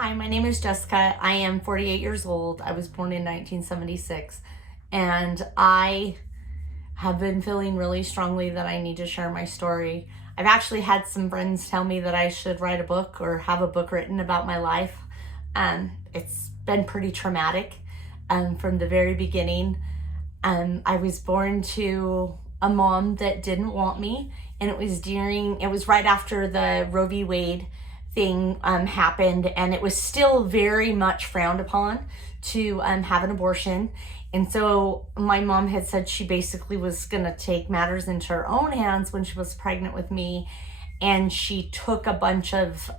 Hi, my name is Jessica. I am 48 years old. I was born in 1976, and I have been feeling really strongly that I need to share my story. I've actually had some friends tell me that I should write a book or have a book written about my life. It's been pretty traumatic from the very beginning. I was born to a mom that didn't want me, and it was right after the Roe v. Wade thing happened, and it was still very much frowned upon to have an abortion. And so my mom had said she basically was going to take matters into her own hands when she was pregnant with me. And she took a bunch of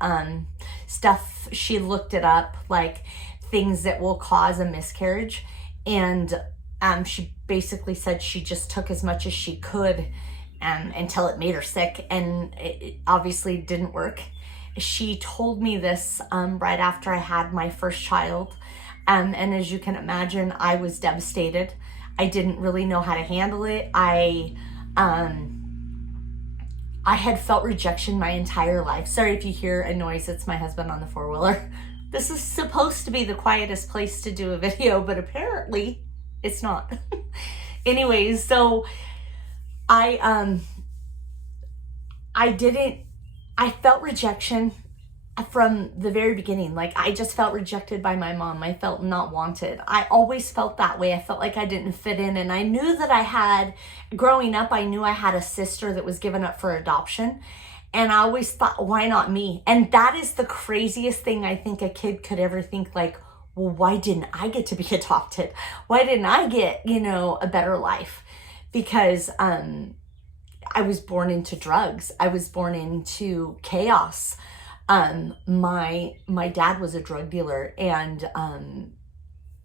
stuff, she looked it up, like things that will cause a miscarriage. And she basically said she just took as much as she could until it made her sick, and it obviously didn't work. She told me this right after I had my first child, and as you can imagine, I was devastated. I didn't really know how to handle it. I had felt rejection my entire life. Sorry if you hear a noise, it's my husband on the four-wheeler. This is supposed to be the quietest place to do a video, but apparently it's not. Anyways, so I felt rejection from the very beginning. Like, I just felt rejected by my mom. I felt not wanted. I always felt that way. I felt like I didn't fit in. And I knew that growing up, I knew I had a sister that was given up for adoption. And I always thought, why not me? And that is the craziest thing I think a kid could ever think, like, well, why didn't I get to be adopted? Why didn't I get, a better life? Because I was born into drugs. I was born into chaos. My dad was a drug dealer, and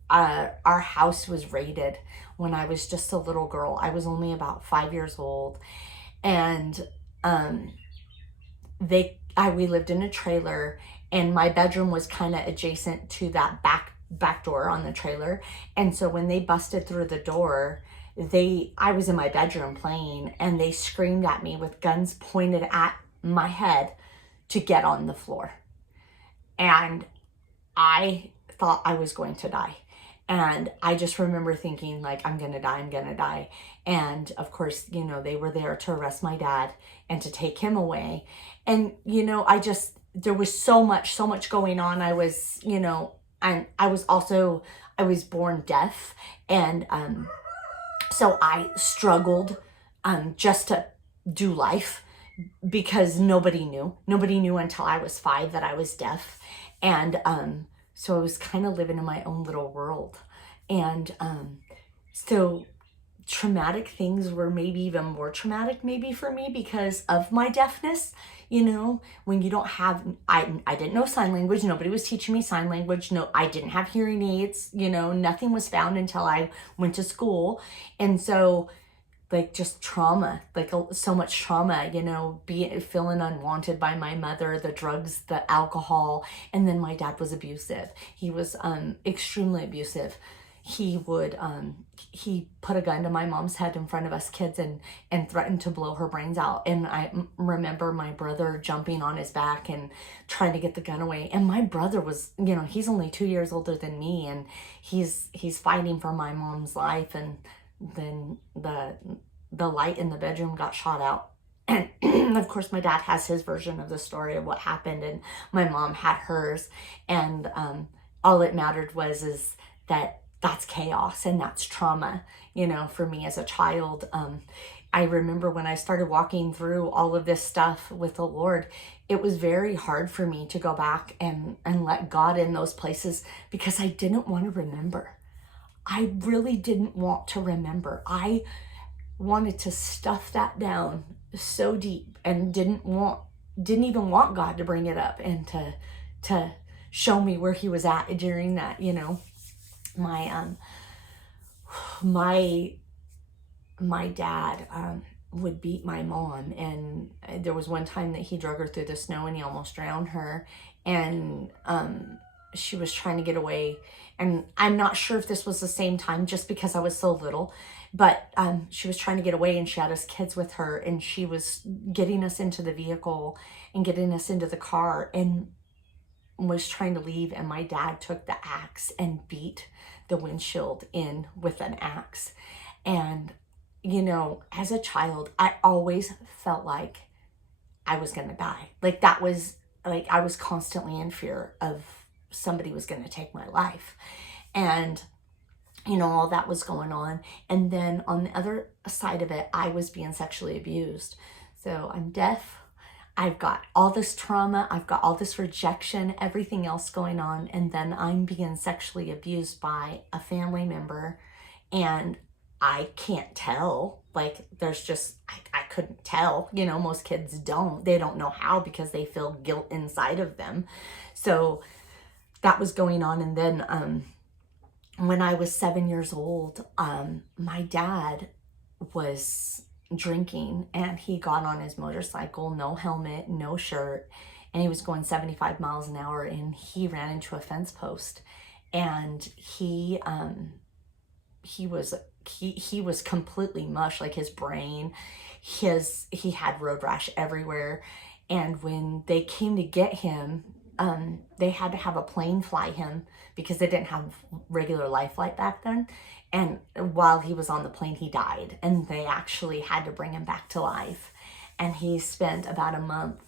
our house was raided when I was just a little girl. I was only about 5 years old, and we lived in a trailer, and my bedroom was kind of adjacent to that back door on the trailer. And so when they busted through the door, I was in my bedroom playing, and they screamed at me with guns pointed at my head to get on the floor. And I thought I was going to die. And I just remember thinking, like, I'm gonna die. And of course, they were there to arrest my dad and to take him away. And, there was so much going on. I was, and I was born deaf. And so I struggled just to do life, because nobody knew until I was 5 that I was deaf. And so I was kind of living in my own little world. And so traumatic things were maybe even more traumatic maybe for me because of my deafness. When you don't have, I didn't know sign language. Nobody was teaching me sign language. No, I didn't have hearing aids. Nothing was found until I went to school. And so, like, just trauma, like so much trauma, feeling unwanted by my mother, the drugs, the alcohol. And then my dad was abusive. He was extremely abusive. He would, he put a gun to my mom's head in front of us kids and threatened to blow her brains out. And I remember my brother jumping on his back and trying to get the gun away. And my brother was, he's only 2 years older than me, and he's fighting for my mom's life. And then the light in the bedroom got shot out. And of course, my dad has his version of the story of what happened, and my mom had hers. And all it mattered is that that's chaos and that's trauma, for me as a child. I remember when I started walking through all of this stuff with the Lord, it was very hard for me to go back and let God in those places, because I didn't want to remember. I really didn't want to remember. I wanted to stuff that down so deep, and didn't even want God to bring it up and to show me where he was at during that. My dad would beat my mom, and there was one time that he drug her through the snow and he almost drowned her. And she was trying to get away, and I'm not sure if this was the same time, just because I was so little, but she was trying to get away, and she had us kids with her, and she was getting us into the vehicle and getting us into the car. And was trying to leave, and my dad took the axe and beat the windshield in with an axe. And, you know, as a child, I always felt like I was going to die. Like that was like, I was constantly in fear of somebody was going to take my life. And, you know, all that was going on. And then on the other side of it, I was being sexually abused. So I'm deaf. I've got all this trauma. I've got all this rejection, everything else going on. And then I'm being sexually abused by a family member. And I can't tell. Like, there's just, I couldn't tell. You know, most kids don't. They don't know how because they feel guilt inside of them. So that was going on. And then when I was 7 years old, my dad was drinking, and he got on his motorcycle, no helmet, no shirt, and he was going 75 miles an hour, and he ran into a fence post, and he was completely mush, like his brain, he had road rash everywhere. And when they came to get him, they had to have a plane fly him because they didn't have regular life flight back then. And while he was on the plane, he died, and they actually had to bring him back to life. And he spent about a month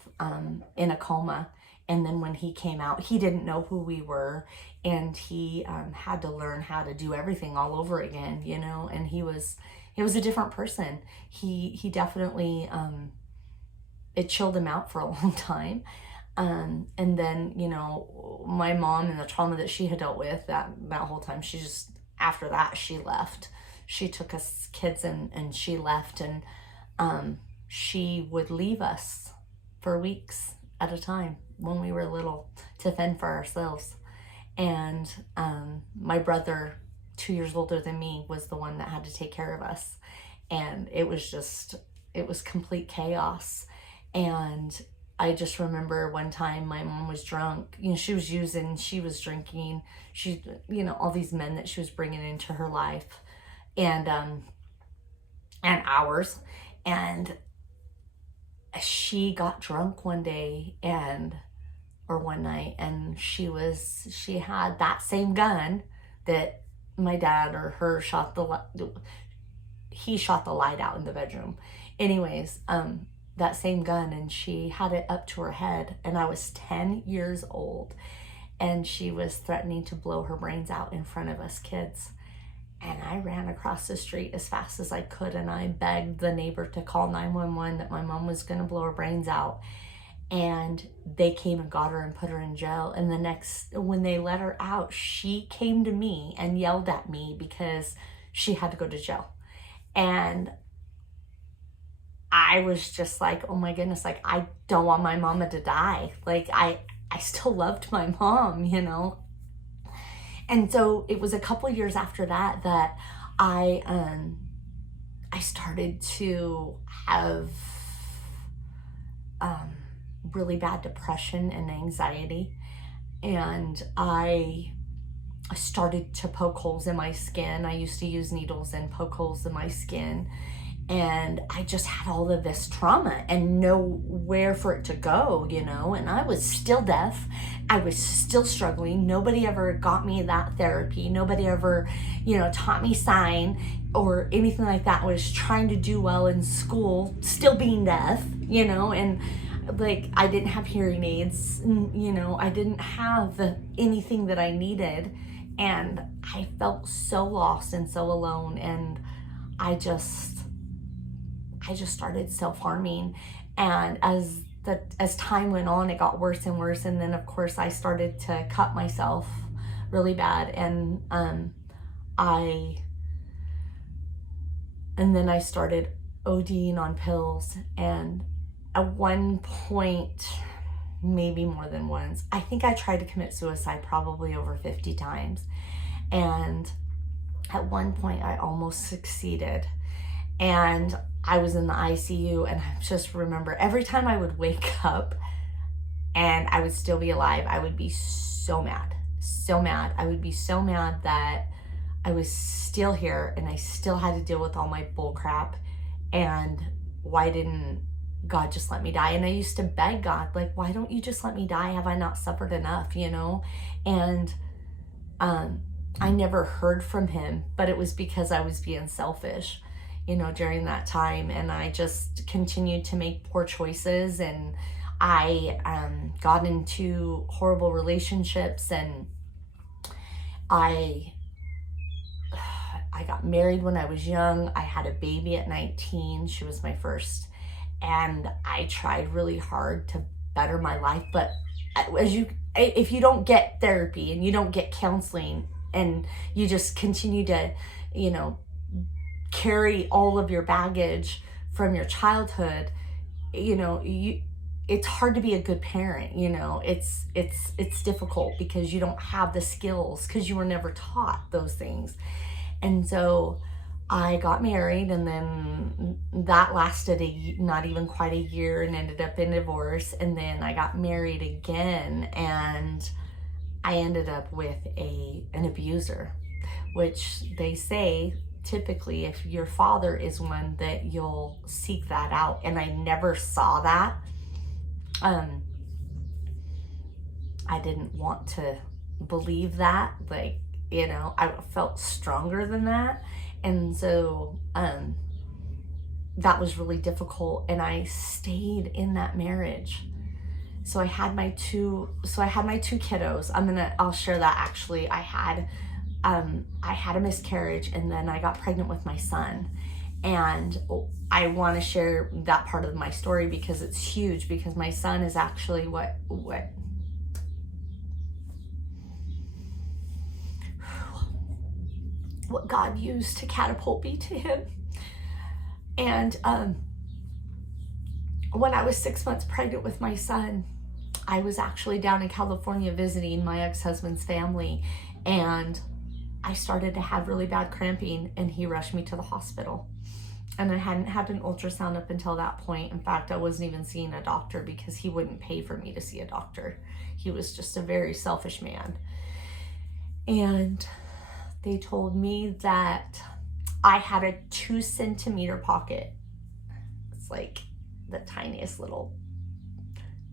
in a coma. And then when he came out, he didn't know who we were, and he had to learn how to do everything all over again, you know. And he was a different person. He definitely it chilled him out for a long time. And then, you know, my mom and the trauma that she had dealt with that whole time, she just, after that, she left. She took us kids and she left, and she would leave us for weeks at a time when we were little to fend for ourselves. And my brother, 2 years older than me, was the one that had to take care of us. And it was complete chaos. And I just remember one time my mom was drunk. You know, she was using, she was drinking. She, you know, all these men that she was bringing into her life, and ours. And she got drunk one day or one night, and she had that same gun that my dad or her he shot the light out in the bedroom. Anyways, that same gun, and she had it up to her head, and I was 10 years old, and she was threatening to blow her brains out in front of us kids. And I ran across the street as fast as I could, and I begged the neighbor to call 911 that my mom was going to blow her brains out. And they came and got her and put her in jail. And when they let her out, she came to me and yelled at me because she had to go to jail. And I was just like, oh my goodness, like, I don't want my mama to die. Like, I still loved my mom, you know? And so it was a couple years after that I started to have really bad depression and anxiety. And I started to poke holes in my skin. I used to use needles and poke holes in my skin. And I just had all of this trauma and nowhere for it to go, you know. And I was still deaf. I was still struggling. Nobody ever got me that therapy. Nobody ever, you know, taught me sign or anything like that. I was trying to do well in school, still being deaf, you know. And like, I didn't have hearing aids, you know. I didn't have anything that I needed. And I felt so lost and so alone. And I just started self-harming. And as time went on, it got worse and worse. And then of course I started to cut myself really bad. And then I started ODing on pills. And at one point, maybe more than once, I think I tried to commit suicide probably over 50 times. And at one point I almost succeeded. And I was in the ICU, and I just remember every time I would wake up and I would still be alive, I would be so mad, so mad. I would be so mad that I was still here and I still had to deal with all my bull crap. And why didn't God, just let me die. And I used to beg God, like, why don't you just let me die? Have I not suffered enough, you know? And I never heard from him, but it was because I was being selfish, you know, during that time. And I just continued to make poor choices, and I got into horrible relationships, and I got married when I was young. I had a baby at 19. She was my first. And I tried really hard to better my life. But if you don't get therapy and you don't get counseling, and you just continue to, you know, carry all of your baggage from your childhood, you know, it's hard to be a good parent, you know. It's difficult because you don't have the skills, because you were never taught those things. And so I got married, and then that lasted not even quite a year, and ended up in divorce. And then I got married again, and I ended up with an abuser, which they say typically if your father is one, that you'll seek that out. And I never saw that. I didn't want to believe that, like, you know, I felt stronger than that. And so that was really difficult, and I stayed in that marriage. So I had my two kiddos. I'll share that. Actually, I had a miscarriage, and then I got pregnant with my son. And I want to share that part of my story because it's huge, because my son is actually what God used to catapult me to him. And when I was 6 months pregnant with my son, I was actually down in California visiting my ex-husband's family, and I started to have really bad cramping, and he rushed me to the hospital. And I hadn't had an ultrasound up until that point. In fact, I wasn't even seeing a doctor because he wouldn't pay for me to see a doctor. He was just a very selfish man. And they told me that I had a 2-centimeter pocket. It's like the tiniest little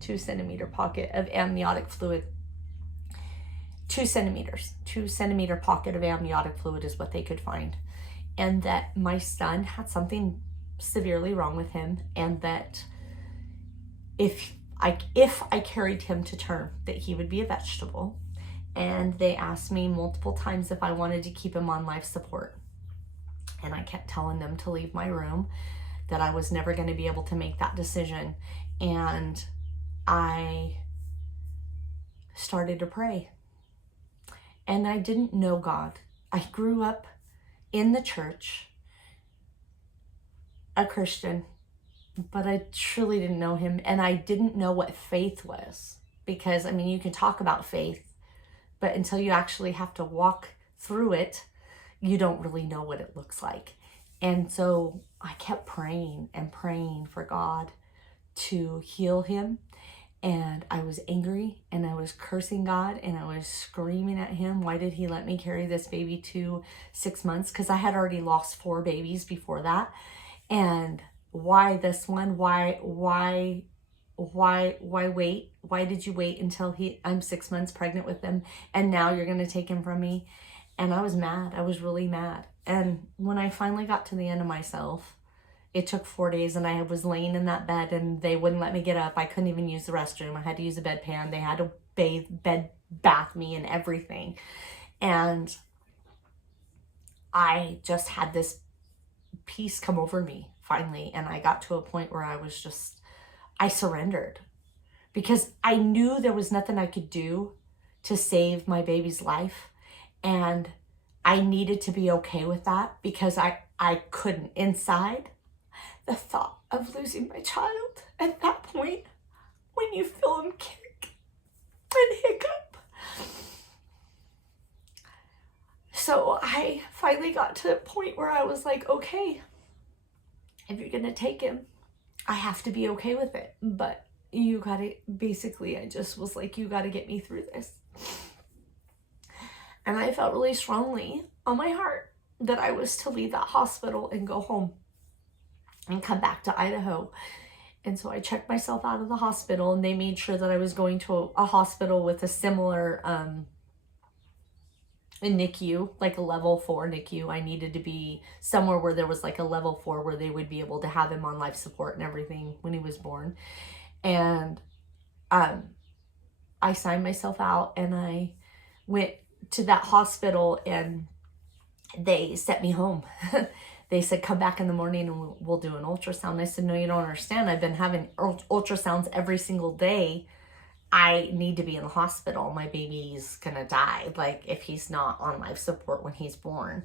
2-centimeter pocket of amniotic fluid. 2 centimeters, 2-centimeter pocket of amniotic fluid is what they could find. And that my son had something severely wrong with him, and that if I carried him to term, that he would be a vegetable. And they asked me multiple times if I wanted to keep him on life support. And I kept telling them to leave my room, that I was never going to be able to make that decision. And I started to pray. And I didn't know God. I grew up in the church, a Christian, but I truly didn't know him. And I didn't know what faith was, because, I mean, you can talk about faith, but until you actually have to walk through it, you don't really know what it looks like. And so I kept praying and praying for God to heal him. And I was angry, and I was cursing God, and I was screaming at him. Why did he let me carry this baby to 6 months? Because I had already lost 4 babies before that. And why this one? Why wait? Why did you wait until I'm 6 months pregnant with him, and now you're going to take him from me? And I was mad. I was really mad. And when I finally got to the end of myself, it took 4 days, and I was laying in that bed, and they wouldn't let me get up. I couldn't even use the restroom. I had to use a bedpan. They had to bath me and everything. And I just had this peace come over me finally. And I got to a point where I surrendered, because I knew there was nothing I could do to save my baby's life. And I needed to be okay with that, because I couldn't. Inside, the thought of losing my child at that point, when you feel him kick and hiccup. So I finally got to a point where I was like, okay, if you're going to take him, I have to be okay with it. But you got to, basically, I just was like, you got to get me through this. And I felt really strongly on my heart that I was to leave that hospital and go home and come back to Idaho. And so I checked myself out of the hospital, and they made sure that I was going to a hospital with a similar a NICU, like a level 4 NICU. I needed to be somewhere where there was like a level 4 where they would be able to have him on life support and everything when he was born. And I signed myself out, and I went to that hospital, and they sent me home. They said, come back in the morning and we'll do an ultrasound. I said, no, you don't understand. I've been having ultrasounds every single day. I need to be in the hospital. My baby's gonna die, like, if he's not on life support when he's born.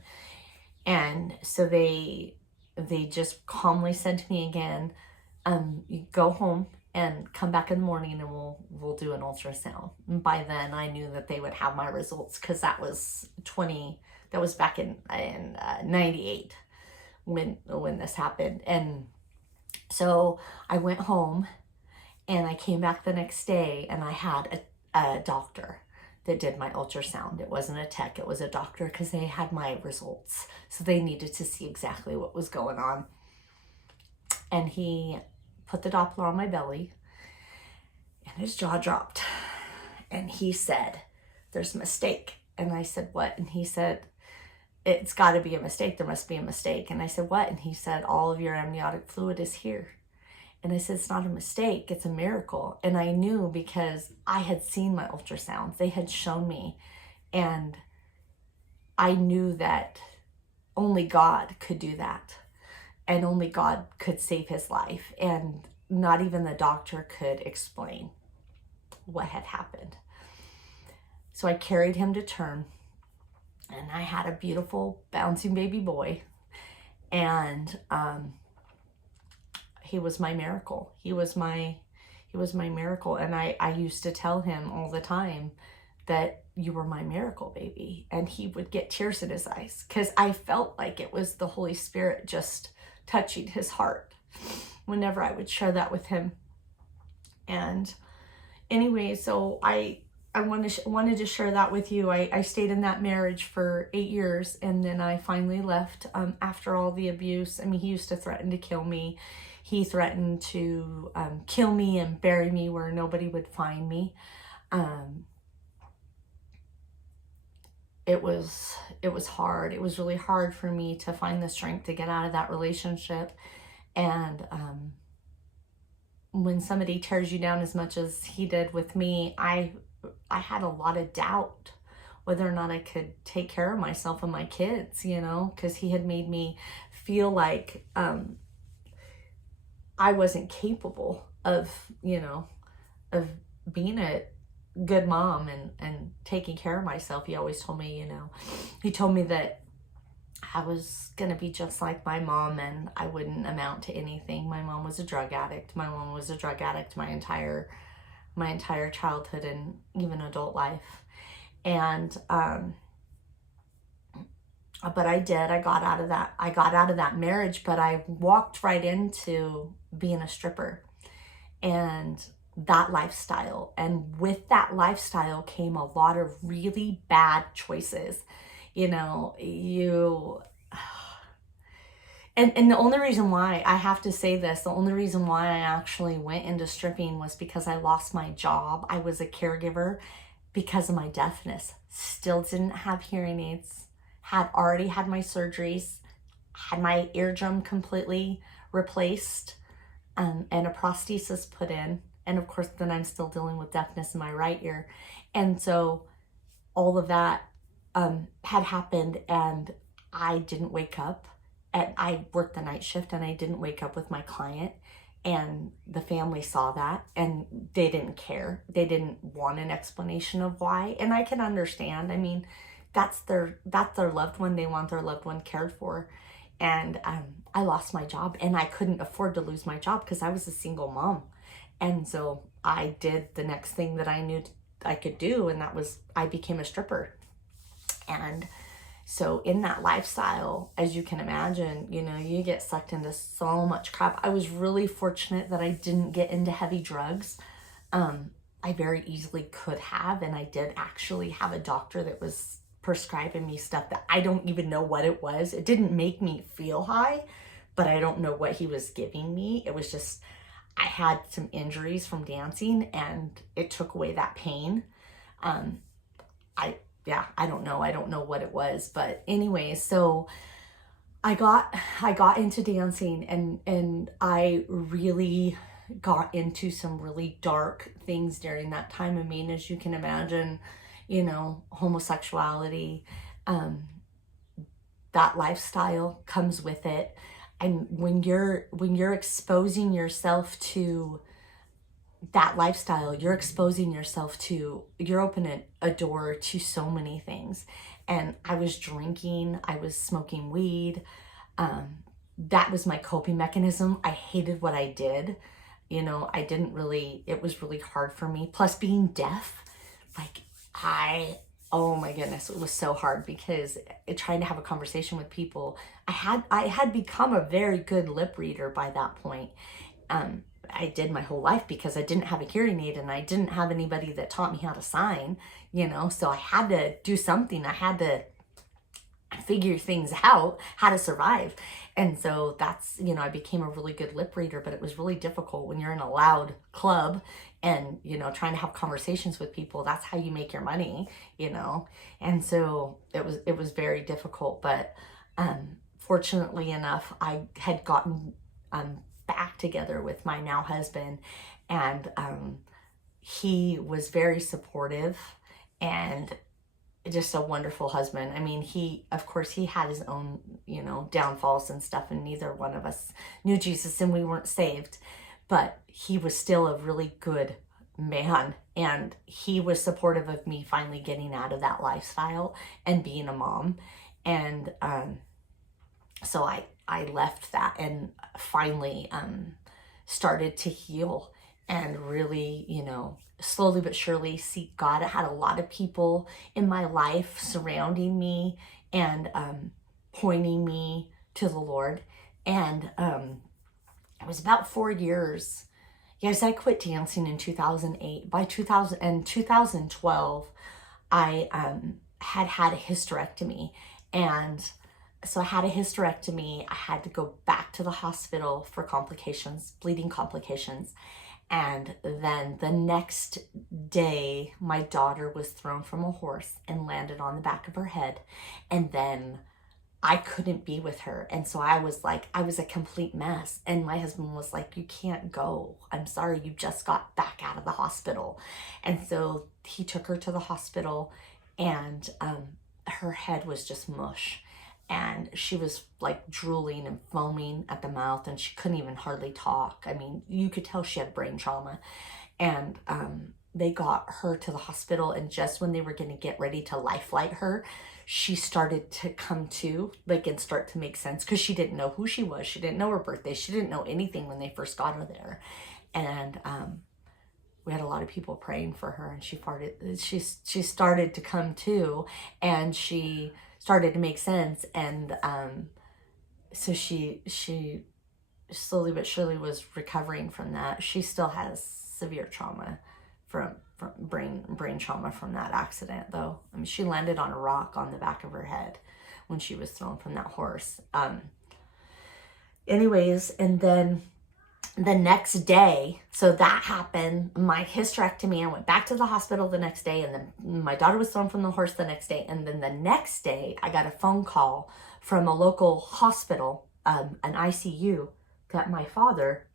And so they just calmly said to me again, you go home and come back in the morning, and we'll do an ultrasound. And by then I knew that they would have my results, because that was back in 98 when this happened. And so I went home, and I came back the next day, and I had a doctor that did my ultrasound. It wasn't a tech, it was a doctor, because they had my results. So they needed to see exactly what was going on. And he put the Doppler on my belly, and his jaw dropped. And he said, there's a mistake. And I said, what? And he said, it's got to be a mistake. There must be a mistake. And I said, what? And he said, all of your amniotic fluid is here. And I said, it's not a mistake, it's a miracle. And I knew, because I had seen my ultrasounds. They had shown me. And I knew that only God could do that. And only God could save his life. And not even the doctor could explain what had happened. So I carried him to term. And I had a beautiful bouncing baby boy. And he was my miracle. He was my miracle. And I used to tell him all the time that you were my miracle baby. And he would get tears in his eyes, because I felt like it was the Holy Spirit just touching his heart whenever I would share that with him. And anyway, so I wanted to share that with you. I stayed in that marriage for 8 years, and then I finally left after all the abuse. I mean, he used to threaten to kill me. He threatened to kill me and bury me where nobody would find me. It was hard. It was really hard for me to find the strength to get out of that relationship. And when somebody tears you down as much as he did with me, I had a lot of doubt whether or not I could take care of myself and my kids, because he had made me feel like I wasn't capable of being a good mom and taking care of myself. He always told me, he told me that I was going to be just like my mom, and I wouldn't amount to anything. My mom was a drug addict. My mom was a drug addict my entire childhood and even adult life. And but I got out of that marriage, but I walked right into being a stripper and that lifestyle. And with that lifestyle came a lot of really bad choices. And the only reason why, I have to say this, the only reason why I actually went into stripping was because I lost my job. I was a caregiver because of my deafness. Still didn't have hearing aids, had already had my surgeries, had my eardrum completely replaced, and a prosthesis put in. And of course, then I'm still dealing with deafness in my right ear. And so all of that had happened, and I didn't wake up. And I worked the night shift, and I didn't wake up with my client, and the family saw that, and they didn't care. They didn't want an explanation of why. And I can understand. I mean, that's their loved one. They want their loved one cared for. And I lost my job, and I couldn't afford to lose my job because I was a single mom. And so I did the next thing that I knew I could do, and that was I became a stripper. And so in that lifestyle, as you can imagine, you get sucked into so much crap. I was really fortunate that I didn't get into heavy drugs. I very easily could have, and I did actually have a doctor that was prescribing me stuff that I don't even know what it was. It didn't make me feel high, but I don't know what he was giving me. It was just, I had some injuries from dancing and it took away that pain. Um, I don't know. I don't know what it was, but anyway, so I got into dancing, and I really got into some really dark things during that time. I mean, as you can imagine, homosexuality, um, that lifestyle comes with it. And when you're exposing yourself to that lifestyle, you're opening a door to so many things. And I was drinking, I was smoking weed. That was my coping mechanism. I hated what I did. It was really hard for me. Plus being deaf, like oh my goodness, it was so hard because trying to have a conversation with people, I had become a very good lip reader by that point. I did my whole life because I didn't have a hearing aid and I didn't have anybody that taught me how to sign, so I had to do something. I had to figure things out, how to survive. And so that's, I became a really good lip reader, but it was really difficult when you're in a loud club and, trying to have conversations with people. That's how you make your money, And so it was very difficult, but fortunately enough, I had gotten back together with my now husband, and he was very supportive and just a wonderful husband. I mean, of course, he had his own, downfalls and stuff, and neither one of us knew Jesus and we weren't saved, but he was still a really good man, and he was supportive of me finally getting out of that lifestyle and being a mom. And so I left that and finally started to heal and really, slowly but surely seek God. I had a lot of people in my life surrounding me and pointing me to the Lord. And it was about 4 years. Yes, I quit dancing in 2008. By 2012, I had a hysterectomy. And so I had a hysterectomy. I had to go back to the hospital for complications, bleeding complications. And then the next day, my daughter was thrown from a horse and landed on the back of her head. And then I couldn't be with her. And so I was a complete mess. And my husband was like, you can't go. I'm sorry, you just got back out of the hospital. And so he took her to the hospital, and her head was just mush. And she was like drooling and foaming at the mouth, and she couldn't even hardly talk. I mean, you could tell she had brain trauma. And they got her to the hospital, and just when they were going to get ready to life flight her, she started to come to, and start to make sense, because she didn't know who she was. She didn't know her birthday. She didn't know anything when they first got her there. And we had a lot of people praying for her, and she started to come to, and she started to make sense. And so she slowly but surely was recovering from that. She still has severe trauma from brain trauma from that accident, though. I mean, she landed on a rock on the back of her head when she was thrown from that horse. Anyways, and then the next day, so that happened, my hysterectomy, I went back to the hospital the next day, and then my daughter was thrown from the horse the next day. And then the next day, I got a phone call from a local hospital, an ICU, that my father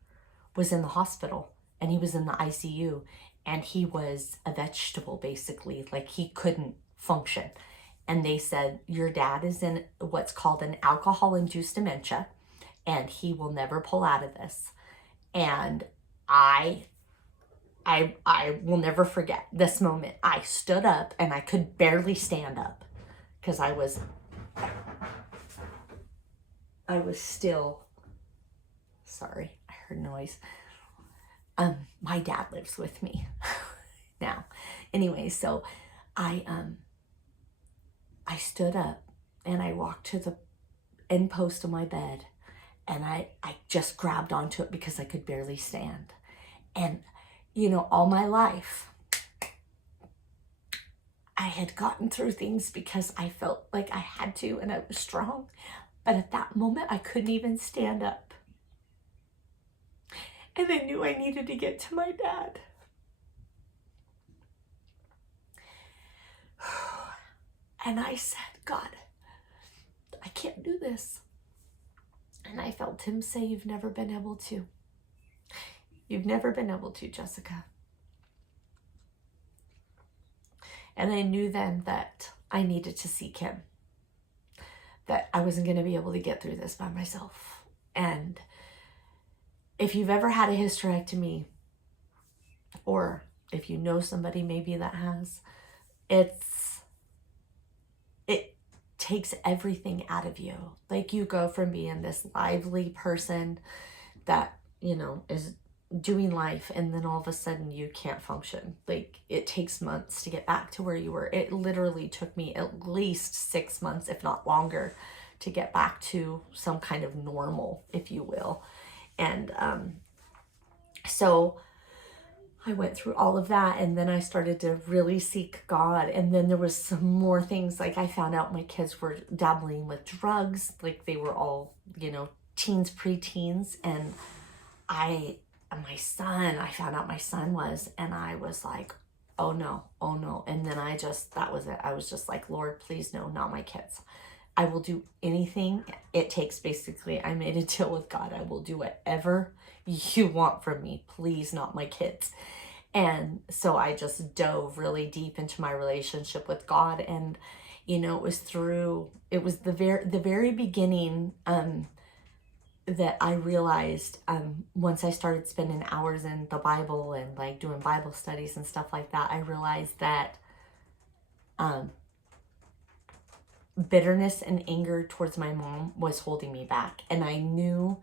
was in the hospital, and he was in the ICU, and he was a vegetable, basically. Like, he couldn't function. And they said, your dad is in what's called an alcohol-induced dementia, and he will never pull out of this. And I will never forget this moment. I stood up, and I could barely stand up because I was still, sorry, I heard noise. My dad lives with me now. Anyway, so I stood up, and I walked to the end post of my bed, and I just grabbed onto it because I could barely stand. And, all my life, I had gotten through things because I felt like I had to, and I was strong. But at that moment, I couldn't even stand up. And I knew I needed to get to my dad. And I said, God, I can't do this. And I felt him say, you've never been able to. You've never been able to, Jessica. And I knew then that I needed to seek him, that I wasn't going to be able to get through this by myself. And if you've ever had a hysterectomy, or if you know somebody maybe that has, it takes everything out of you. Like, you go from being this lively person that, you know, is doing life, and then all of a sudden you can't function. Like, it takes months to get back to where you were. It literally took me at least 6 months, if not longer, to get back to some kind of normal, if you will. And so I went through all of that, and then I started to really seek God. And then there was some more things. Like, I found out my kids were dabbling with drugs. Like, they were all, you know, teens, preteens. And I found out my son was, and I was like, oh no. And then that was it. I was just like, Lord, please no, not my kids. I will do anything it takes. Basically, I made a deal with God. I will do whatever you want from me. Please, not my kids. And so I just dove really deep into my relationship with God. And, you know, it was the very beginning, that I realized, once I started spending hours in the Bible and like doing Bible studies and stuff like that, I realized that, bitterness and anger towards my mom was holding me back. And I knew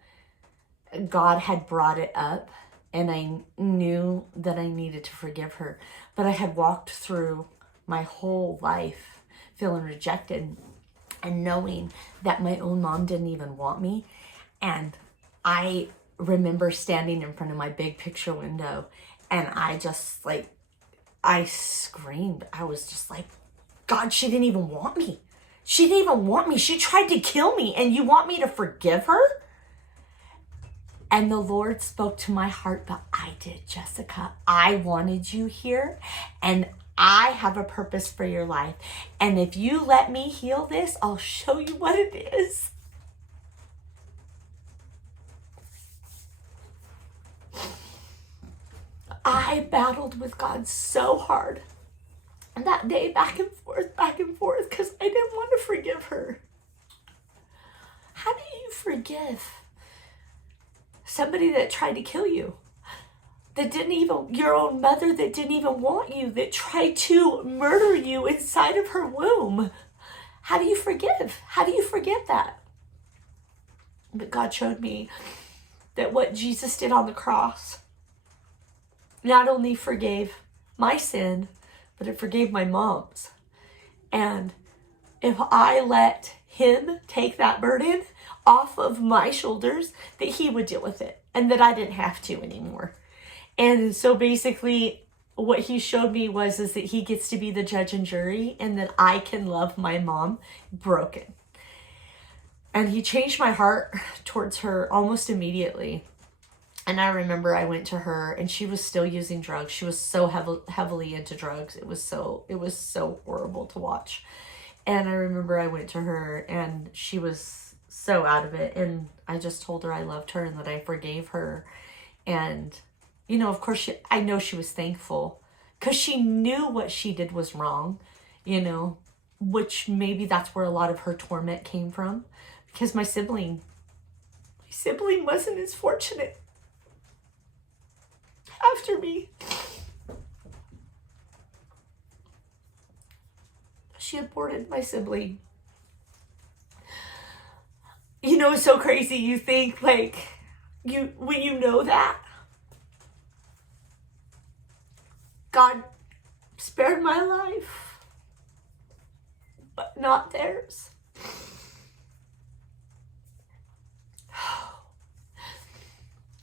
God had brought it up, and I knew that I needed to forgive her. But I had walked through my whole life feeling rejected and knowing that my own mom didn't even want me. And I remember standing in front of my big picture window, and I screamed. I was just like, God, she didn't even want me. She didn't even want me. She tried to kill me, and you want me to forgive her? And the Lord spoke to my heart, but I did, Jessica. I wanted you here, and I have a purpose for your life. And if you let me heal this, I'll show you what it is. I battled with God so hard. And that day, back and forth, because I didn't want to forgive her. How do you forgive somebody that tried to kill you? Your own mother that didn't even want you, that tried to murder you inside of her womb. How do you forgive? How do you forget that? But God showed me that what Jesus did on the cross not only forgave my sin, but it forgave my mom's. And if I let him take that burden off of my shoulders, that he would deal with it, and that I didn't have to anymore. And so basically what he showed me is that he gets to be the judge and jury, and that I can love my mom broken. And he changed my heart towards her almost immediately. And I remember I went to her, and she was still using drugs. She was so heavily into drugs. It was so horrible to watch. And I remember I went to her, and she was so out of it. And I just told her I loved her and that I forgave her. And, you know, of course, I know she was thankful, because she knew what she did was wrong, you know, which maybe that's where a lot of her torment came from, because my sibling wasn't as fortunate after me. She aborted my sibling. You know, it's so crazy. You think, like, when you know that, God spared my life, but not theirs.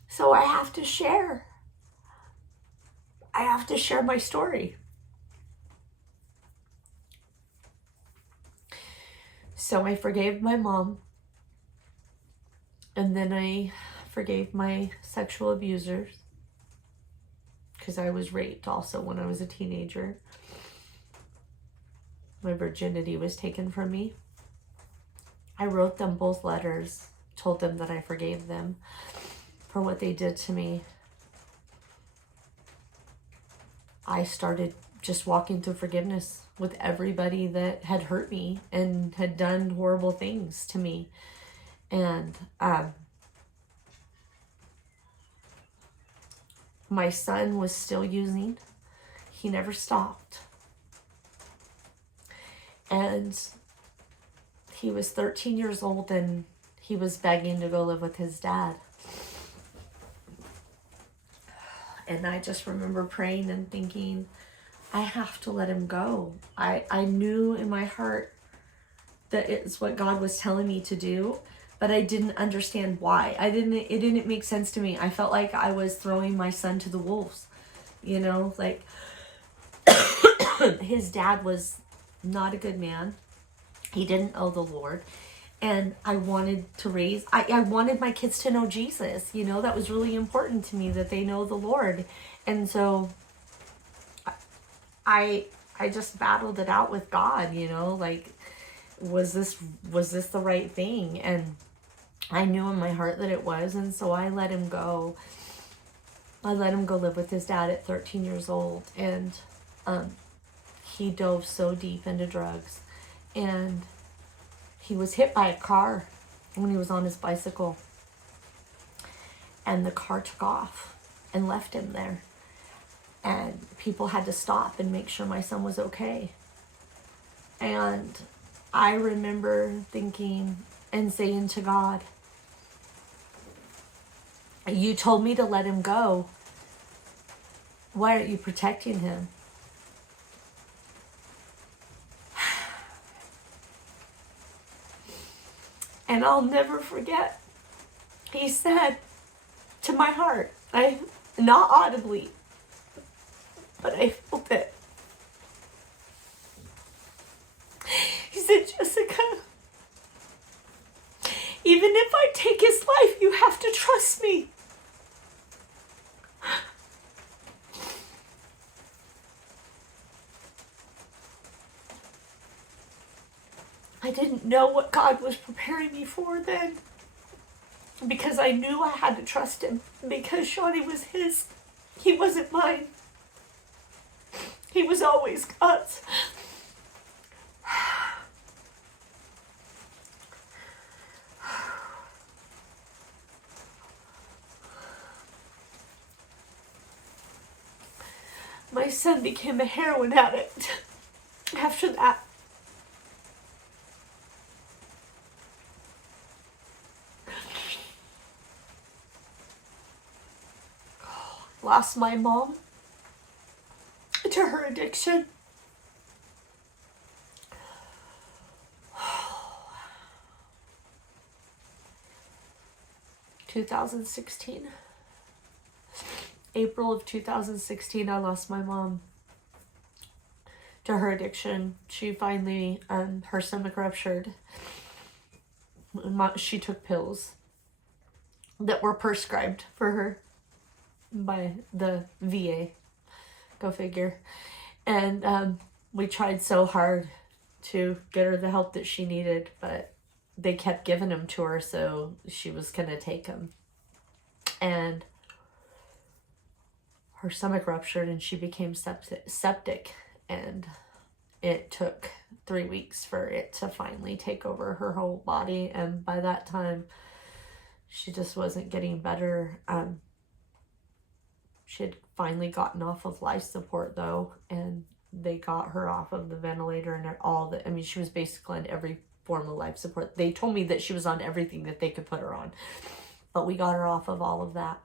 So I have to share my story. So I forgave my mom, and then I forgave my sexual abusers, because I was raped also when I was a teenager. My virginity was taken from me. I wrote them both letters, told them that I forgave them for what they did to me. I started just walking through forgiveness with everybody that had hurt me and had done horrible things to me. And my son was still using. He never stopped. And he was 13 years old and he was begging to go live with his dad. And I just remember praying and thinking, I have to let him go. I knew in my heart that it's what God was telling me to do, but I didn't understand why. It didn't make sense to me. I felt like I was throwing my son to the wolves. You know, like his dad was not a good man. He didn't know the Lord. And I wanted to raise, I wanted my kids to know Jesus. You know, that was really important to me, that they know the Lord. And so I just battled it out with God, you know, like, was this the right thing? And I knew in my heart that it was. And so I let him go. I let him go live with his dad at 13 years old. And he dove so deep into drugs. And he was hit by a car when he was on his bicycle. And the car took off and left him there. And people had to stop and make sure my son was okay. And I remember thinking and saying to God, you told me to let him go. Why aren't you protecting him? And I'll never forget, he said to my heart, not audibly, but I felt it. He said, Jessica, even if I take his life, you have to trust me. I didn't know what God was preparing me for then, because I knew I had to trust him, because Shawnee was his. He wasn't mine. He was always God's. My son became a heroin addict after that. Lost my mom to her addiction. 2016. April of 2016, I lost my mom to her addiction. She finally, her stomach ruptured. She took pills that were prescribed for her by the VA. Go figure. And we tried so hard to get her the help that she needed, but they kept giving them to her, so she was going to take them. And her stomach ruptured and she became septic, and it took 3 weeks for it to finally take over her whole body. And by that time, she just wasn't getting better. She had finally gotten off of life support though, and they got her off of the ventilator and all the, I mean, she was basically on every form of life support. They told me that she was on everything that they could put her on, but we got her off of all of that.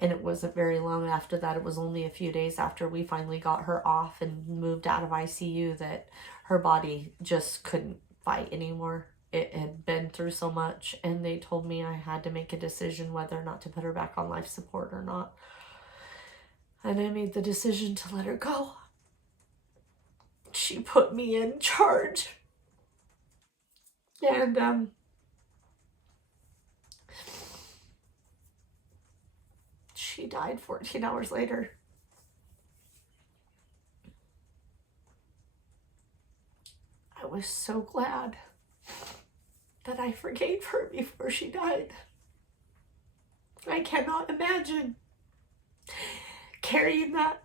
And it wasn't very long after that, it was only a few days after we finally got her off and moved out of ICU, that her body just couldn't fight anymore. It had been through so much, and they told me I had to make a decision whether or not to put her back on life support or not. And I made the decision to let her go. She put me in charge. And she died 14 hours later. I was so glad that I forgave her before she died. I cannot imagine carrying that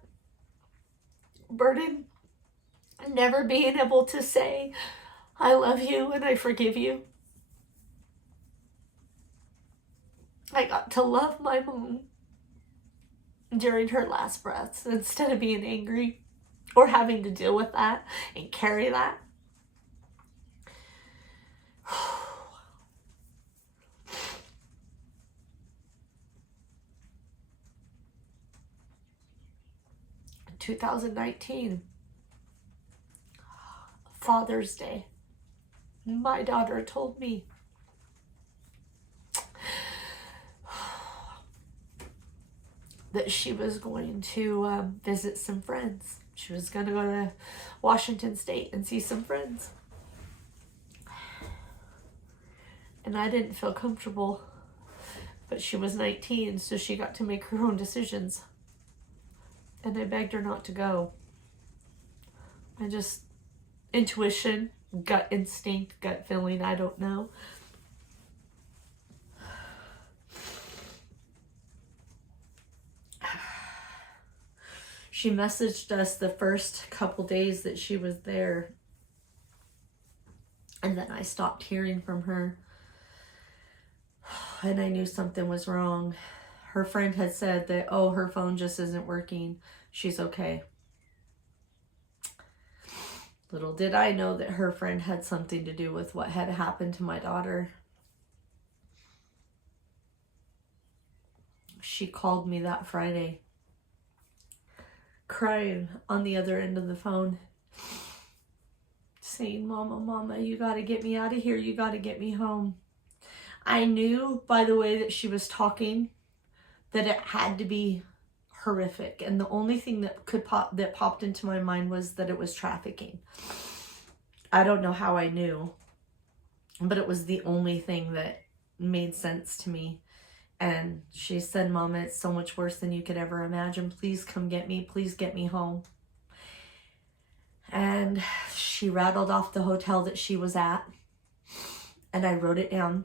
burden and never being able to say, I love you and I forgive you. I got to love my mom during her last breaths instead of being angry or having to deal with that and carry that. 2019, Father's Day, my daughter told me that she was going to visit some friends. She was going to go to Washington State and see some friends. And I didn't feel comfortable, but she was 19, so she got to make her own decisions. And I begged her not to go. I just, intuition, gut instinct, gut feeling, I don't know. She messaged us the first couple days that she was there. And then I stopped hearing from her. And I knew something was wrong. Her friend had said that, oh, her phone just isn't working. She's okay. Little did I know that her friend had something to do with what had happened to my daughter. She called me that Friday, crying on the other end of the phone, saying, Mama, Mama, you got to get me out of here. You got to get me home. I knew by the way that she was talking that it had to be horrific. And the only thing that popped into my mind was that it was trafficking. I don't know how I knew, but it was the only thing that made sense to me. And she said, Mama, it's so much worse than you could ever imagine. Please come get me. Please get me home. And she rattled off the hotel that she was at. And I wrote it down.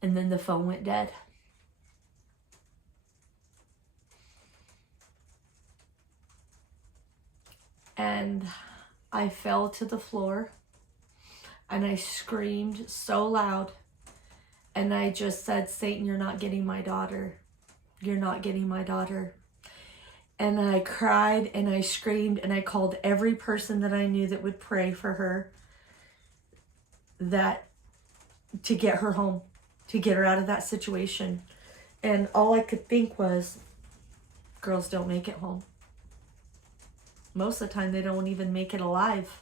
And then the phone went dead. And I fell to the floor. And I screamed so loud. And I just said, Satan, you're not getting my daughter. You're not getting my daughter. And I cried and I screamed and I called every person that I knew that would pray for her, that to get her home, to get her out of that situation. And all I could think was, girls don't make it home. Most of the time, they don't even make it alive.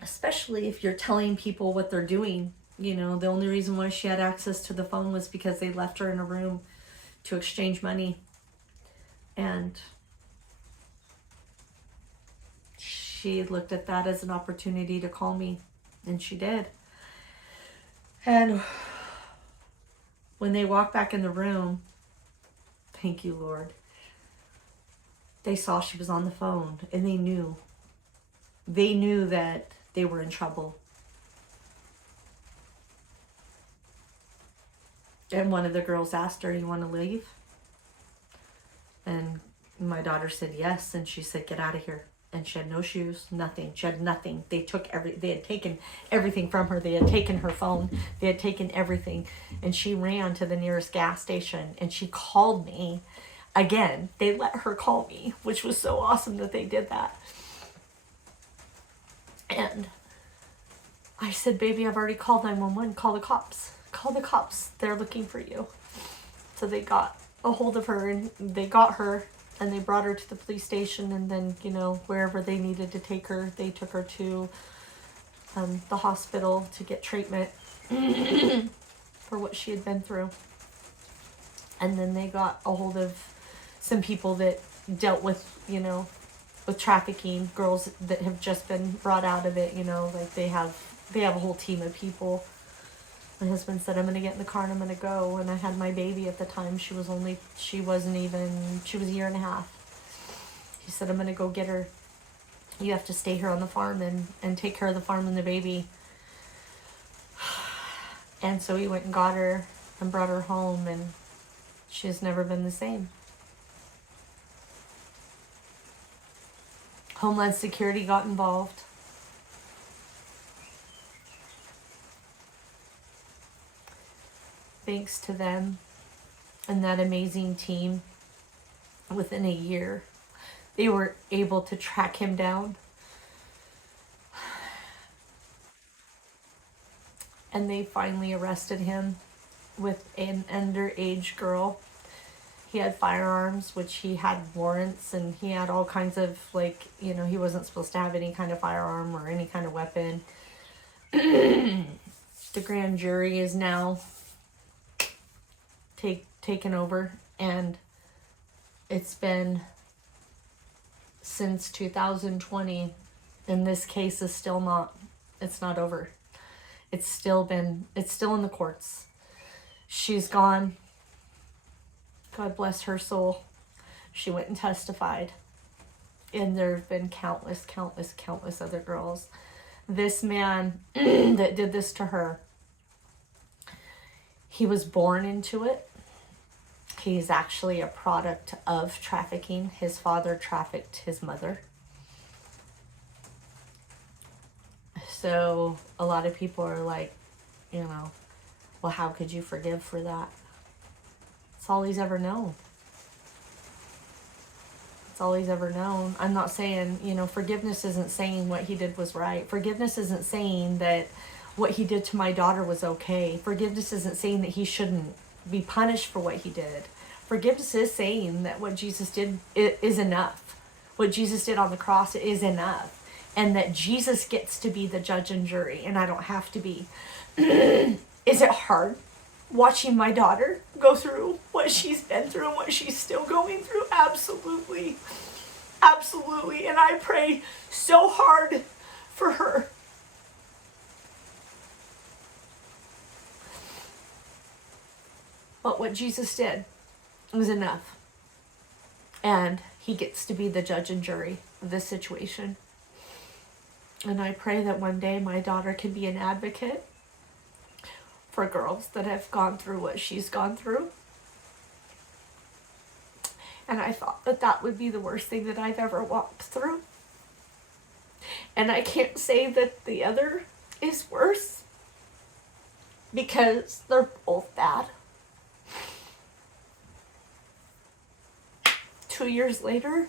Especially if you're telling people what they're doing. You know, the only reason why she had access to the phone was because they left her in a room to exchange money. And she looked at that as an opportunity to call me. And she did. And when they walked back in the room, thank you, Lord, they saw she was on the phone and they knew. They knew that they were in trouble. And one of the girls asked her, you want to leave? And my daughter said yes. And she said, get out of here. And she had no shoes, nothing. She had nothing. They had taken everything from her. They had taken her phone. They had taken everything. And she ran to the nearest gas station and she called me. Again, they let her call me, which was so awesome that they did that. And I said, baby, I've already called 911. Call the cops. Call the cops. They're looking for you. So they got a hold of her and they got her and they brought her to the police station. And then, you know, wherever they needed to take her, they took her to the hospital to get treatment for what she had been through. And then they got a hold of some people that dealt with, you know, with trafficking, girls that have just been brought out of it, you know, like they have a whole team of people. My husband said, I'm going to get in the car and I'm going to go. And I had my baby at the time. She was a year and a half. He said, I'm going to go get her. You have to stay here on the farm and take care of the farm and the baby. And so he went and got her and brought her home, and she has never been the same. Homeland Security got involved. Thanks to them and that amazing team, within a year, they were able to track him down. And they finally arrested him with an underage girl. He had firearms, which he had warrants, and he had all kinds of, he wasn't supposed to have any kind of firearm or any kind of weapon. The grand jury is now taken over, and it's been since 2020, and this case is still not over. It's still in the courts. She's gone. God bless her soul. She went and testified. And there have been countless other girls. This man that did this to her, he was born into it. He's actually a product of trafficking. His father trafficked his mother. So a lot of people are like, well, how could you forgive for that? It's all he's ever known. It's all he's ever known. I'm not saying, forgiveness isn't saying what he did was right. Forgiveness isn't saying that what he did to my daughter was okay. Forgiveness isn't saying that he shouldn't be punished for what he did. Forgiveness is saying that what Jesus did is enough. What Jesus did on the cross is enough. And that Jesus gets to be the judge and jury, and I don't have to be. Is it hard watching my daughter go through what she's been through and what she's still going through? Absolutely. Absolutely. And I pray so hard for her. But what Jesus did was enough. And he gets to be the judge and jury of this situation. And I pray that one day my daughter can be an advocate for girls that have gone through what she's gone through. And I thought that would be the worst thing that I've ever walked through. And I can't say that the other is worse, because they're both bad. 2 years later,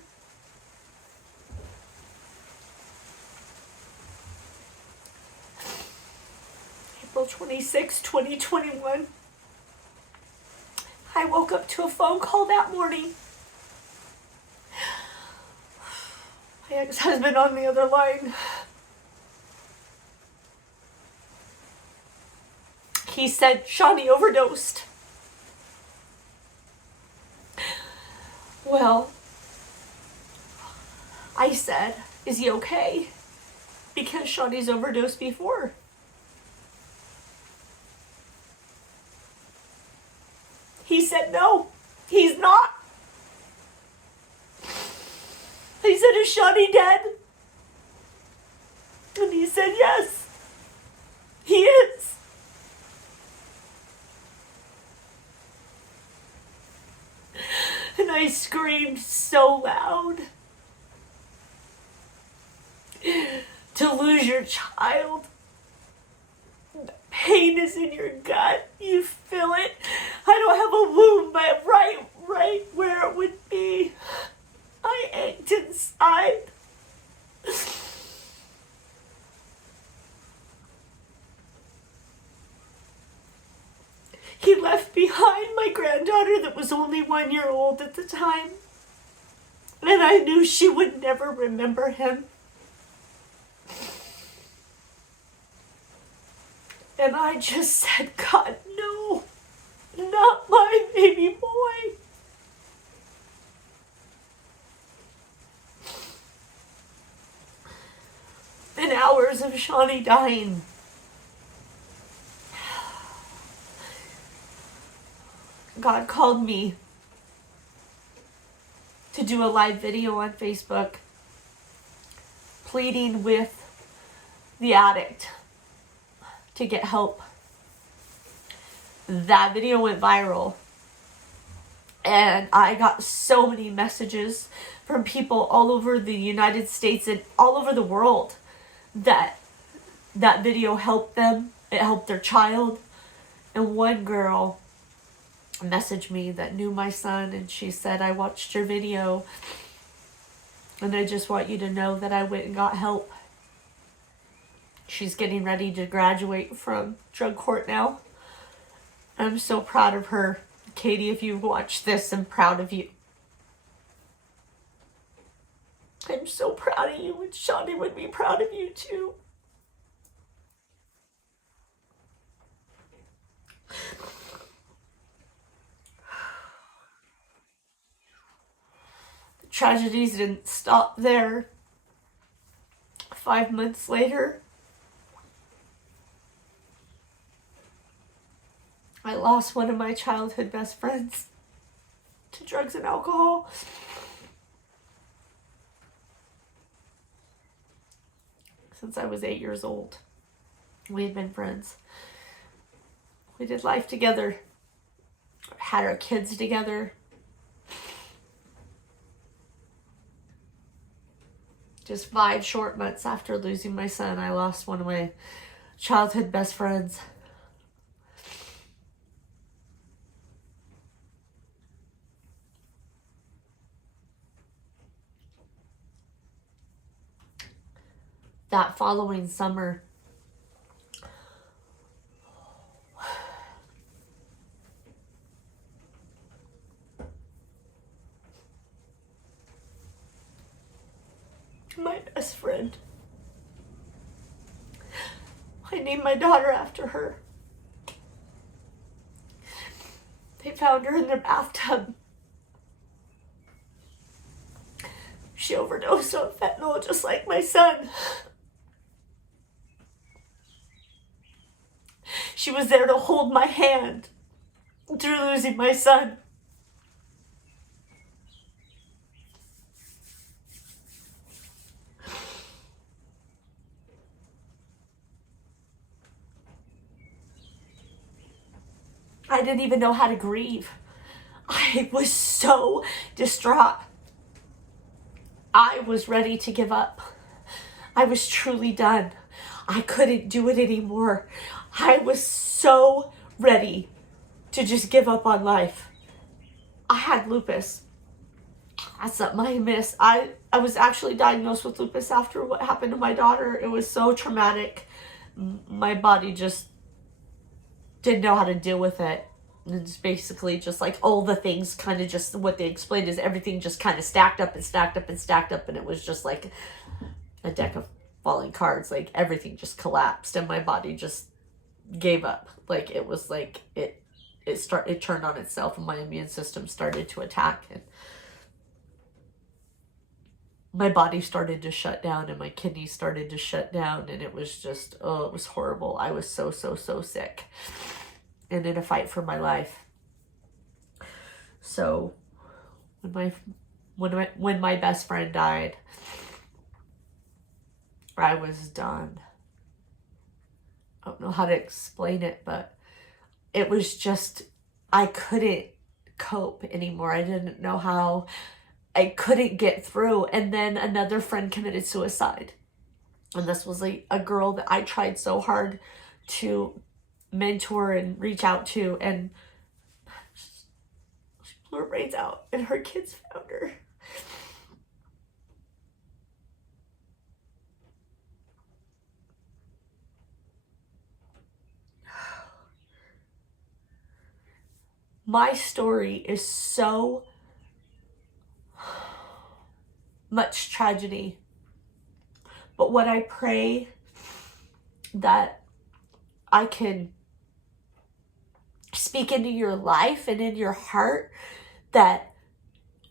April 26, 2021, I woke up to a phone call that morning. My ex-husband on the other line. He said Shawnee overdosed. Well, I said, is he okay? Because Shawnee's overdosed before. He said, no, he's not. I said, is Shawnee dead? And he said, yes, he is. And I screamed so loud. To lose your child. The pain is in your gut. You feel it. I don't have a wound, but right where it would be. I ached inside. He left behind my granddaughter that was only 1 year old at the time. And I knew she would never remember him. And I just said, God, no, not my baby boy. And hours of Shawnee dying. God called me to do a live video on Facebook pleading with the addict to get help. That video went viral, and I got so many messages from people all over the United States and all over the world that that video helped them. It helped their child. And one girl messaged me that knew my son, and she said, I watched your video and I just want you to know that I went and got help. She's getting ready to graduate from drug court now. I'm so proud of her. Katie, if you watch this, I'm proud of you. I'm so proud of you, and Shawnee would be proud of you too. The tragedies didn't stop there. 5 months later, I lost one of my childhood best friends to drugs and alcohol. Since I was 8 years old, we had been friends. We did life together, had our kids together. Just 5 short months after losing my son, I lost one of my childhood best friends. That following summer, my best friend, I named my daughter after her. They found her in their bathtub. She overdosed on fentanyl just like my son. She was there to hold my hand through losing my son. I didn't even know how to grieve. I was so distraught. I was ready to give up. I was truly done. I couldn't do it anymore. I was so ready to just give up on life. I had lupus. That's something I miss. I was actually diagnosed with lupus after what happened to my daughter. It was so traumatic. My body just didn't know how to deal with it. It's basically just like all the things kind of just, what they explained is everything just kind of stacked up and stacked up and stacked up, and it was just like a deck of falling cards. Like everything just collapsed and my body just gave up. Like it was like it turned on itself, and my immune system started to attack, and my body started to shut down, and my kidneys started to shut down, and it was just, oh, it was horrible. I was so sick and in a fight for my life. So when my best friend died, I was done. I don't know how to explain it, but it was just, I couldn't cope anymore. I didn't know how. I couldn't get through. And then another friend committed suicide. And this was like a girl that I tried so hard to mentor and reach out to, and she blew her brains out, and her kids found her. My story is so much tragedy, but what I pray that I can speak into your life and in your heart, that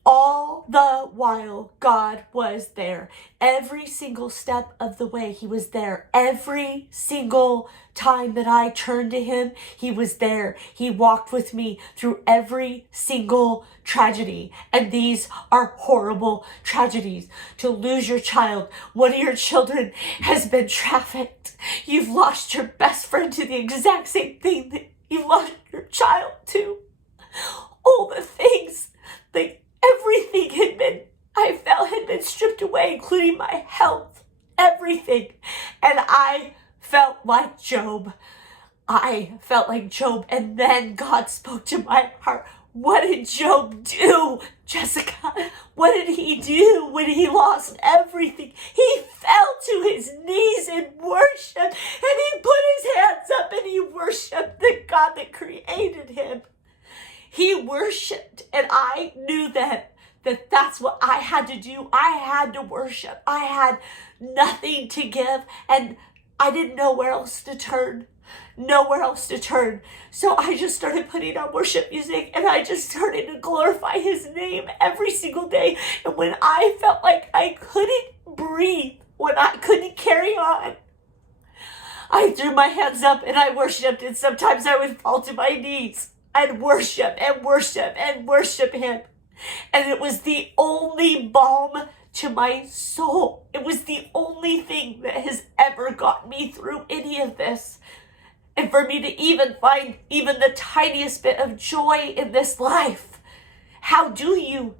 All the while, God was there. Every single step of the way, he was there. Every single time that I turned to him, he was there. He walked with me through every single tragedy. And these are horrible tragedies. To lose your child, one of your children has been trafficked. You've lost your best friend to the exact same thing that you lost your child to. All the things, like, everything I felt had been stripped away, including my health, everything. And I felt like Job. I felt like Job. And then God spoke to my heart. What did Job do, Jessica? What did he do when he lost everything? He fell to his knees in worship, and he put his hands up and he worshiped the God that created him. He worshiped, and I knew that that's what I had to do. I had to worship. I had nothing to give, and I didn't know where else to turn. Nowhere else to turn. So I just started putting on worship music, and I just started to glorify his name every single day. And when I felt like I couldn't breathe, when I couldn't carry on, I threw my hands up and I worshiped, and sometimes I would fall to my knees and worship and worship and worship him. And it was the only balm to my soul. It was the only thing that has ever got me through any of this. And for me to even find even the tiniest bit of joy in this life. How do you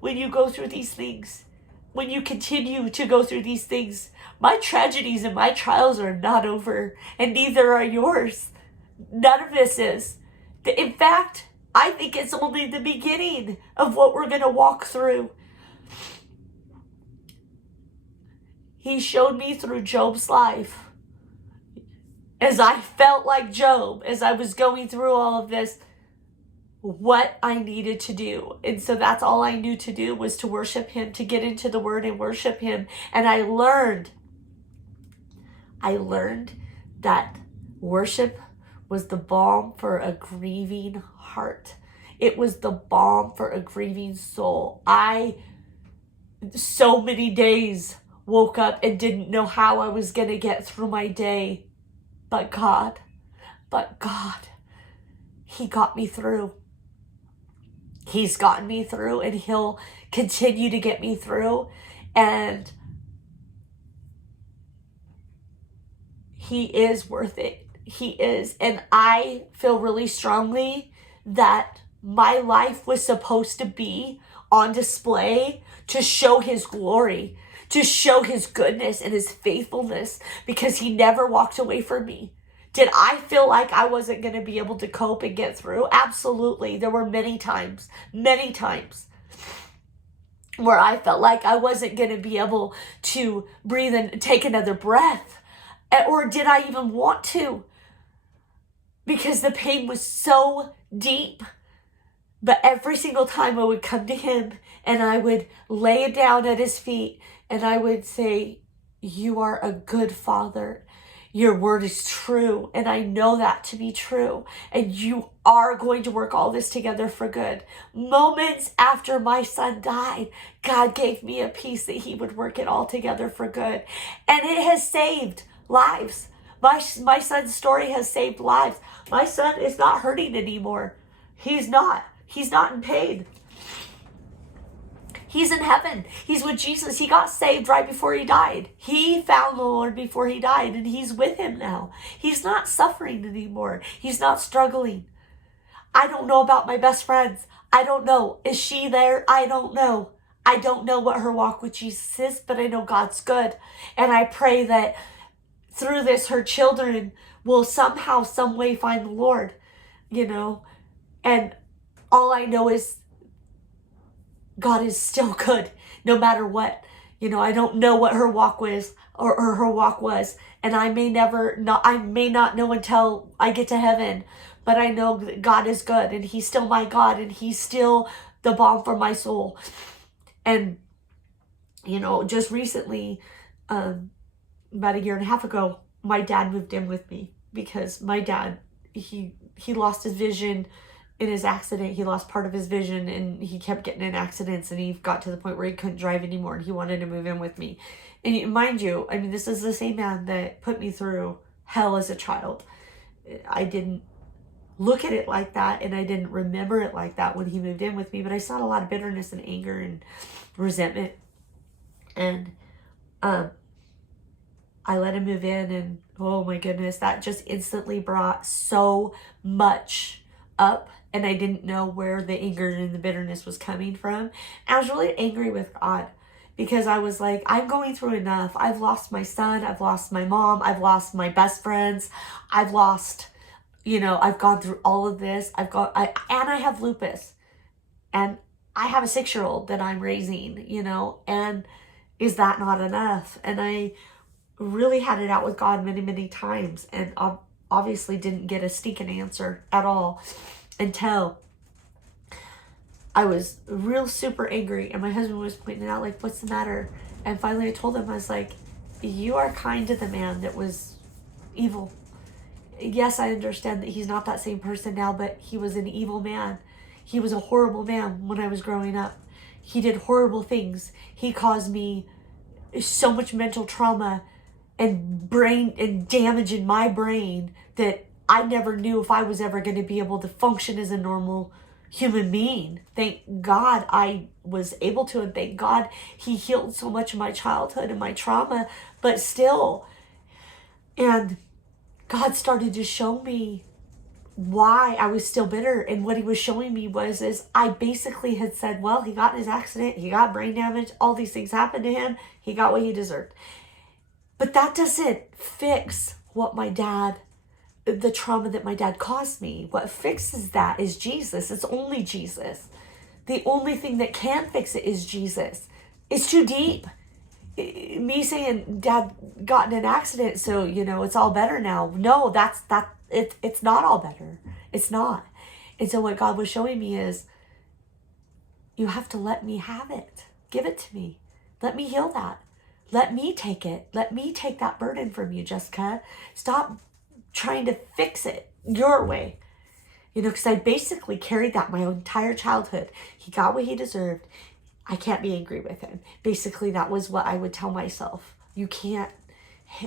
when you go through these things? When you continue to go through these things? My tragedies and my trials are not over, and neither are yours. None of this is. In fact, I think it's only the beginning of what we're going to walk through. He showed me through Job's life. As I felt like Job, as I was going through all of this, what I needed to do. And so that's all I knew to do, was to worship him, to get into the word and worship him. And I learned that worship was the balm for a grieving heart. It was the balm for a grieving soul. So many days woke up and didn't know how I was going to get through my day. But God, he got me through. He's gotten me through, and he'll continue to get me through. And he is worth it. He is. And I feel really strongly that my life was supposed to be on display to show his glory, to show his goodness and his faithfulness, because he never walked away from me. Did I feel like I wasn't going to be able to cope and get through? Absolutely. There were many times where I felt like I wasn't going to be able to breathe and take another breath. Or did I even want to? Because the pain was so deep. But every single time I would come to him and I would lay it down at his feet and I would say, you are a good father. Your word is true, and I know that to be true. And you are going to work all this together for good. Moments after my son died, God gave me a peace that he would work it all together for good. And it has saved lives. My son's story has saved lives. My son is not hurting anymore. He's not in pain. He's in heaven. He's with Jesus. He got saved right before he died. He found the Lord before he died, and he's with him now. He's not suffering anymore. He's not struggling. I don't know about my best friends. I don't know. Is she there? I don't know. I don't know what her walk with Jesus is, but I know God's good. And I pray that through this, her children will somehow, some way find the Lord, And all I know is God is still good, no matter what. I don't know what her walk was or her walk was. And I may not know until I get to heaven, but I know that God is good, and he's still my God, and he's still the balm for my soul. And, just recently, about a year and a half ago, my dad moved in with me, because my dad, he lost his vision in his accident, he lost part of his vision and he kept getting in accidents, and he got to the point where he couldn't drive anymore and he wanted to move in with me. And mind you, I mean, this is the same man that put me through hell as a child. I didn't look at it like that, and I didn't remember it like that when he moved in with me, but I saw a lot of bitterness and anger and resentment. And I let him move in, and oh my goodness, that just instantly brought so much up, and I didn't know where the anger and the bitterness was coming from. And I was really angry with God, because I was like, I'm going through enough. I've lost my son, I've lost my mom, I've lost my best friends, I've lost, I've gone through all of this. I have lupus, and I have a 6-year-old that I'm raising, and is that not enough? And I really had it out with God many, many times, and obviously didn't get a stinking answer at all until I was real super angry, and my husband was pointing out, like, what's the matter? And finally I told him, I was like, you are kind to the man that was evil. Yes, I understand that he's not that same person now, but he was an evil man. He was a horrible man when I was growing up. He did horrible things. He caused me so much mental trauma and brain and damage in my brain that I never knew if I was ever going to be able to function as a normal human being. Thank God I was able to, and thank God he healed so much of my childhood and my trauma, but still. And God started to show me why I was still bitter, and what he was showing me is I basically had said, well, he got in his accident, he got brain damage, all these things happened to him, he got what he deserved. But that doesn't fix the trauma that my dad caused me. What fixes that is Jesus. It's only Jesus. The only thing that can fix it is Jesus. It's too deep. Me saying dad got in an accident, so it's all better now. No, it's not all better. It's not. And so what God was showing me is, you have to let me have it. Give it to me. Let me heal that. Let me take it. Let me take that burden from you, Jessica. Stop trying to fix it your way. Because I basically carried that my entire childhood. He got what he deserved. I can't be angry with him. Basically, that was what I would tell myself. You can't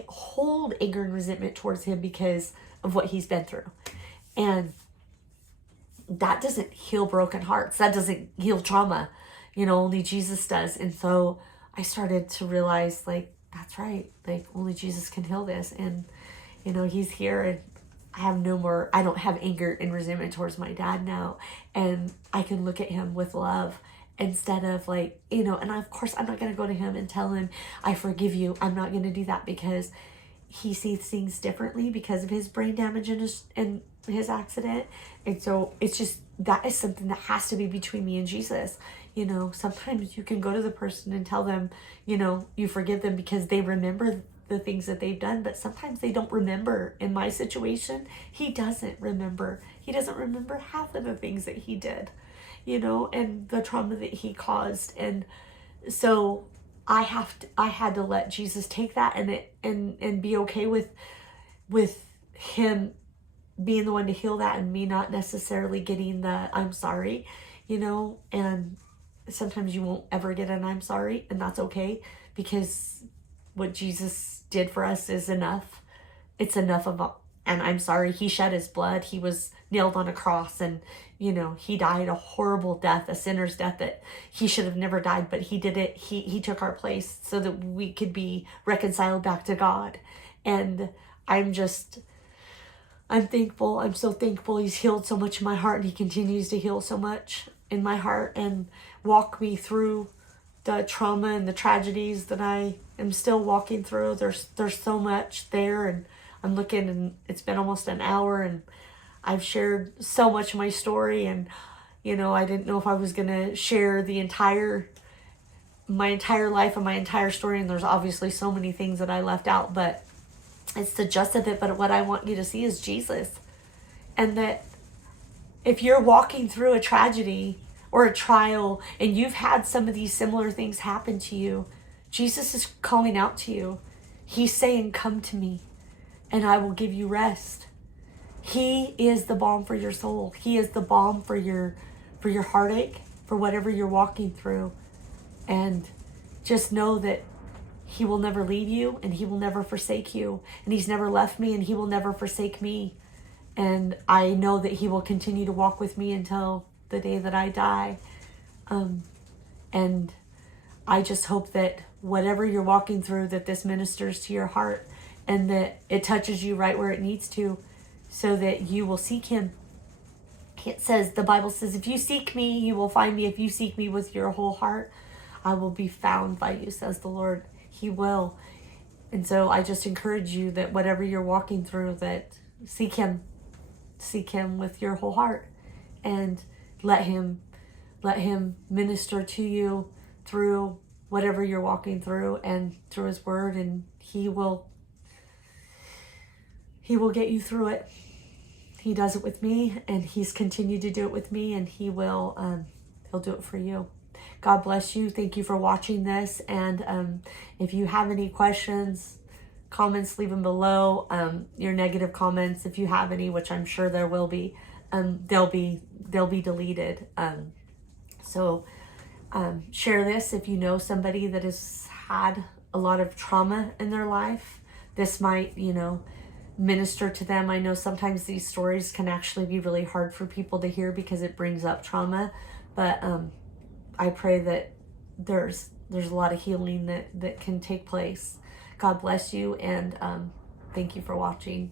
hold anger and resentment towards him because of what he's been through. And that doesn't heal broken hearts. That doesn't heal trauma. Only Jesus does. And so I started to realize, like, that's right. Like, only Jesus can heal this. And, he's here, and I don't have anger and resentment towards my dad now. And I can look at him with love instead of and of course I'm not going to go to him and tell him, I forgive you. I'm not going to do that, because he sees things differently because of his brain damage and his accident. And so it's just, that is something that has to be between me and Jesus. Sometimes you can go to the person and tell them, you forgive them because they remember the things that they've done, but sometimes they don't remember. In my situation, he doesn't remember. He doesn't remember half of the things that he did, and the trauma that he caused. And so I had to let Jesus take that and be okay with him being the one to heal that, and me not necessarily getting the I'm sorry, and sometimes you won't ever get an I'm sorry, and that's okay, because what Jesus did for us is enough. It's enough of and I'm sorry. He shed his blood. He was nailed on a cross, and he died a horrible death, a sinner's death that he should have never died, but he did it. He took our place so that we could be reconciled back to God. And I'm thankful. I'm so thankful. He's healed so much in my heart, and he continues to heal so much in my heart and walk me through the trauma and the tragedies that I am still walking through. There's so much there, and I'm looking, and it's been almost an hour, and I've shared so much of my story, and I didn't know if I was gonna share my entire life and my entire story, and there's obviously so many things that I left out, but it's the gist of it. But what I want you to see is Jesus, and that if you're walking through a tragedy or a trial and you've had some of these similar things happen to you, Jesus is calling out to you. He's saying, come to me and I will give you rest. He is the balm for your soul. He is the balm for your heartache, for whatever you're walking through. And just know that he will never leave you and he will never forsake you. And he's never left me and he will never forsake me. And I know that he will continue to walk with me until the day that I die. And I just hope that whatever you're walking through, that this ministers to your heart and that it touches you right where it needs to, so that you will seek him. It says, the Bible says, if you seek me, you will find me. If you seek me with your whole heart, I will be found by you, says the Lord. He will. And so I just encourage you that whatever you're walking through, that seek him with your whole heart, and let him minister to you through whatever you're walking through and through his word, and he will get you through it. He does it with me, and he's continued to do it with me, and he'll do it for you. God bless you. Thank you for watching this. And if you have any questions, comments, leave them below. Your negative comments, if you have any, which I'm sure there will be, they'll be deleted. So share this if you know somebody that has had a lot of trauma in their life. This might, minister to them. I know sometimes these stories can actually be really hard for people to hear because it brings up trauma, but I pray that there's a lot of healing that can take place. God bless you, and thank you for watching.